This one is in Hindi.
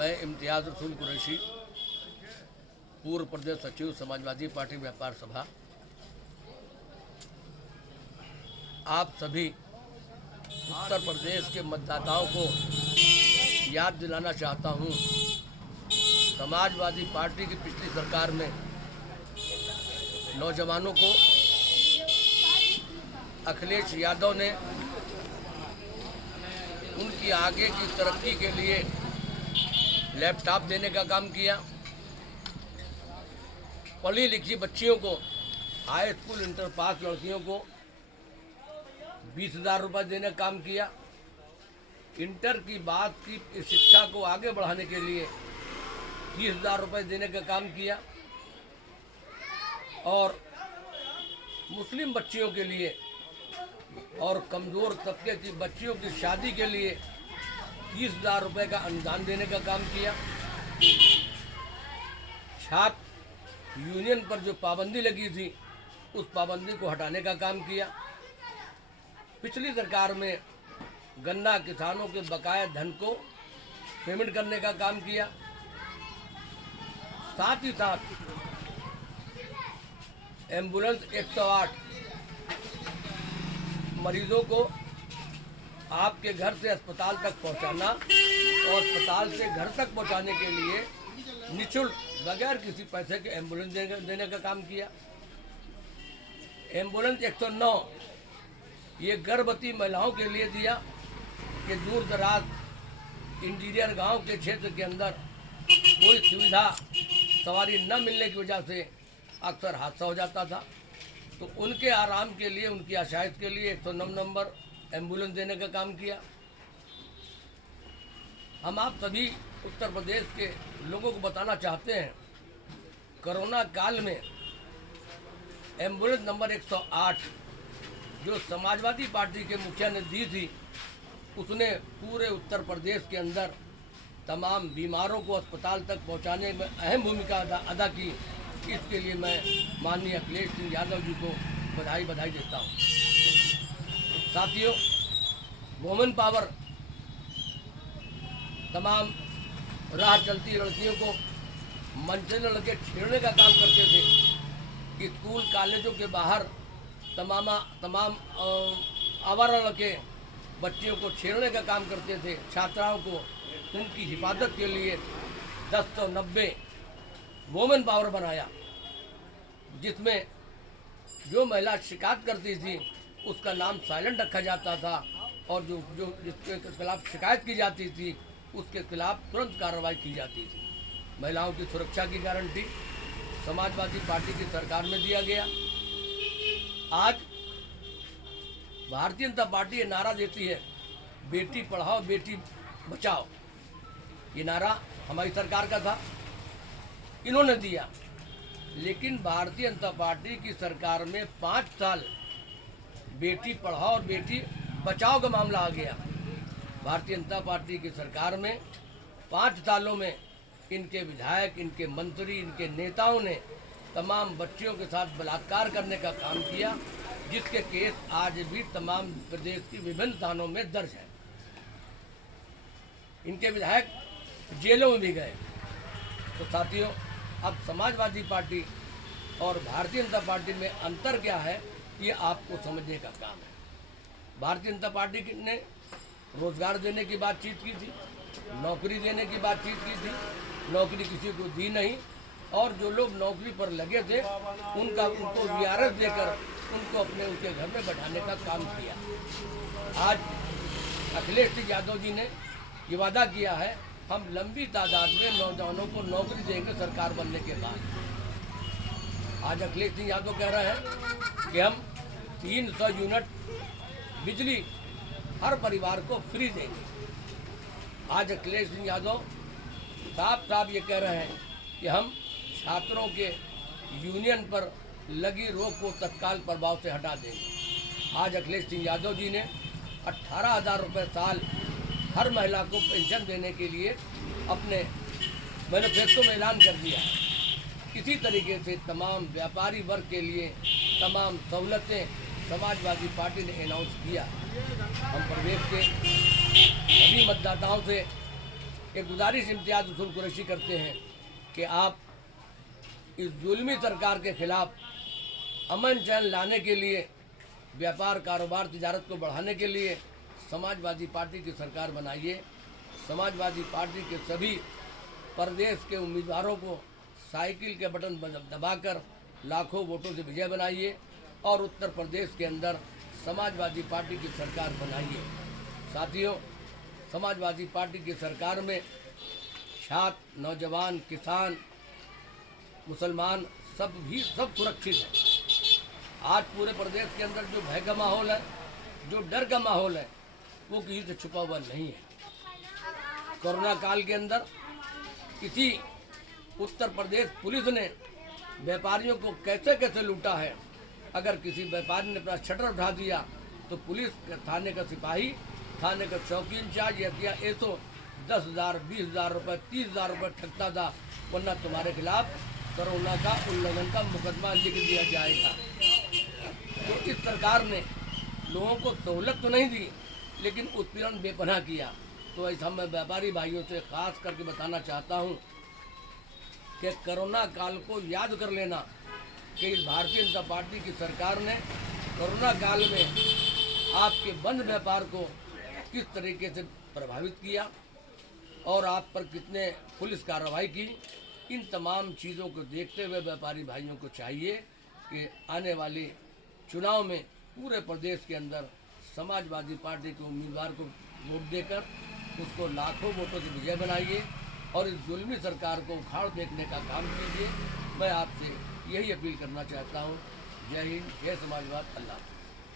मैं इम्तियाज़ रसूल कुरैशी, पूर्व प्रदेश सचिव समाजवादी पार्टी व्यापार सभा, आप सभी उत्तर प्रदेश के मतदाताओं को याद दिलाना चाहता हूं, समाजवादी पार्टी की पिछली सरकार में नौजवानों को अखिलेश यादव ने उनकी आगे की तरक्की के लिए लैपटॉप देने का काम किया। पढ़ी लिखी बच्चियों को, हाई स्कूल इंटर पास लड़कियों को 20,000 रुपये देने का काम किया। इंटर की बात की शिक्षा को आगे बढ़ाने के लिए 30,000 रुपये देने का काम किया और मुस्लिम बच्चियों के लिए और कमज़ोर तबके की बच्चियों की शादी के लिए 30,000 रुपये का अनुदान देने का काम किया। छात्र यूनियन पर जो पाबंदी लगी थी उस पाबंदी को हटाने का काम किया। पिछली सरकार में गन्ना किसानों के बकाया धन को पेमेंट करने का काम किया। साथ ही साथ एम्बुलेंस 108 मरीजों को आपके घर से अस्पताल तक पहुंचाना और अस्पताल से घर तक पहुंचाने के लिए निःशुल्क बगैर किसी पैसे के एम्बुलेंस देने का काम किया। एम्बुलेंस 109 ये गर्भवती महिलाओं के लिए दिया कि दूर दराज इंटीरियर गांव के क्षेत्र के अंदर कोई सुविधा सवारी न मिलने की वजह से अक्सर हादसा हो जाता था, तो उनके आराम के लिए, उनकी आसाइश के लिए 109 नंबर एम्बुलेंस देने का काम किया। हम आप सभी उत्तर प्रदेश के लोगों को बताना चाहते हैं, कोरोना काल में एम्बुलेंस नंबर 108 जो समाजवादी पार्टी के मुखिया ने दी थी, उसने पूरे उत्तर प्रदेश के अंदर तमाम बीमारों को अस्पताल तक पहुंचाने में अहम भूमिका अदा की। इसके लिए मैं माननीय अखिलेश सिंह यादव जी को बधाई देता हूं। साथियों, वुमेन पावर तमाम राह चलती लड़कियों को मंच से लड़के छेड़ने का काम करते थे। स्कूल कॉलेजों के बाहर तमाम आवारा लड़के बच्चियों को छेड़ने का काम करते थे। छात्राओं को उनकी हिफाजत के लिए 1090 वुमेन पावर बनाया, जिसमें जो महिला शिकायत करती थी उसका नाम साइलेंट रखा जाता था और जो जिसके खिलाफ शिकायत की जाती थी उसके खिलाफ तुरंत कार्रवाई की जाती थी। महिलाओं की सुरक्षा की गारंटी समाजवादी पार्टी की सरकार में दिया गया। आज भारतीय जनता पार्टी ये नारा देती है, बेटी पढ़ाओ बेटी बचाओ। ये नारा हमारी सरकार का था, इन्होंने दिया, लेकिन भारतीय जनता पार्टी की सरकार में 5 साल बेटी पढ़ाओ और बेटी बचाओ का मामला आ गया। भारतीय जनता पार्टी की सरकार में 5 सालों में इनके विधायक, इनके मंत्री, इनके नेताओं ने तमाम बच्चियों के साथ बलात्कार करने का काम किया, जिसके केस आज भी तमाम प्रदेश की विभिन्न थानों में दर्ज है। इनके विधायक जेलों में भी गए। तो साथियों, अब समाजवादी पार्टी और भारतीय जनता पार्टी में अंतर क्या है, ये आपको समझने का काम है। भारतीय जनता पार्टी ने रोजगार देने की बातचीत की थी, नौकरी देने की बातचीत की थी, नौकरी किसी को दी नहीं, और जो लोग नौकरी पर लगे थे उनको वीआरएस देकर उनको उनके घर में बैठाने का काम किया। आज अखिलेश सिंह यादव जी ने ये वादा किया है, हम लंबी तादाद में नौजवानों को नौकरी देंगे सरकार बनने के बाद। आज अखिलेश सिंह यादव कह रहे हैं कि हम 300 यूनिट बिजली हर परिवार को फ्री देंगे। आज अखिलेश सिंह यादव साफ ये कह रहे हैं कि हम छात्रों के यूनियन पर लगी रोक को तत्काल प्रभाव से हटा देंगे। आज अखिलेश सिंह यादव जी ने 18,000 रुपये साल हर महिला को पेंशन देने के लिए अपने मैनिफेस्टो में ऐलान कर दिया है। इसी तरीके से तमाम व्यापारी वर्ग के लिए तमाम सहूलतें समाजवादी पार्टी ने अनाउंस किया। हम प्रदेश के सभी मतदाताओं से एक गुजारिश इम्तियाज उसूल कुरैशी करते हैं कि आप इस जुल्मी सरकार के खिलाफ अमन चैन लाने के लिए, व्यापार कारोबार तिजारत को बढ़ाने के लिए समाजवादी पार्टी की सरकार बनाइए। समाजवादी पार्टी के सभी प्रदेश के उम्मीदवारों को साइकिल के बटन दबाकर लाखों वोटों से विजय बनाइए और उत्तर प्रदेश के अंदर समाजवादी पार्टी की सरकार बनाइए। साथियों, समाजवादी पार्टी की सरकार में छात्र, नौजवान, किसान, मुसलमान सब सुरक्षित हैं। आज पूरे प्रदेश के अंदर जो भय का माहौल है, जो डर का माहौल है, वो किसी से छुपा हुआ नहीं है। कोरोना काल के अंदर इसी उत्तर प्रदेश पुलिस ने व्यापारियों को कैसे कैसे लूटा है। अगर किसी व्यापारी ने अपना शटर उठा दिया तो पुलिस थाने का सिपाही, थाने का चौकी इंचार्ज या ऐसो 10,000, 20,000 रुपये, 30,000 रुपये ठगता था, वरना तुम्हारे खिलाफ कोरोना का उल्लंघन का मुकदमा लिख दिया जाएगा। तो इस सरकार ने लोगों को सहूलत तो नहीं दी, लेकिन उत्पीड़न बेपनाह किया। तो ऐसा मैं व्यापारी भाइयों से खास करके बताना चाहता हूँ कि कोरोना काल को याद कर लेना कि इस भारतीय जनता पार्टी की सरकार ने कोरोना काल में आपके बंद व्यापार को किस तरीके से प्रभावित किया और आप पर कितने पुलिस कार्रवाई की। इन तमाम चीज़ों को देखते हुए व्यापारी भाइयों को चाहिए कि आने वाले चुनाव में पूरे प्रदेश के अंदर समाजवादी पार्टी के उम्मीदवार को वोट देकर उसको लाखों वोटों से विजय बनाइए और इस जुल्मी सरकार को उखाड़ देखने का काम कीजिए। मैं आपसे यही अपील करना चाहता हूँ। जय हिंद, जय समाजवाद, अल्लाह।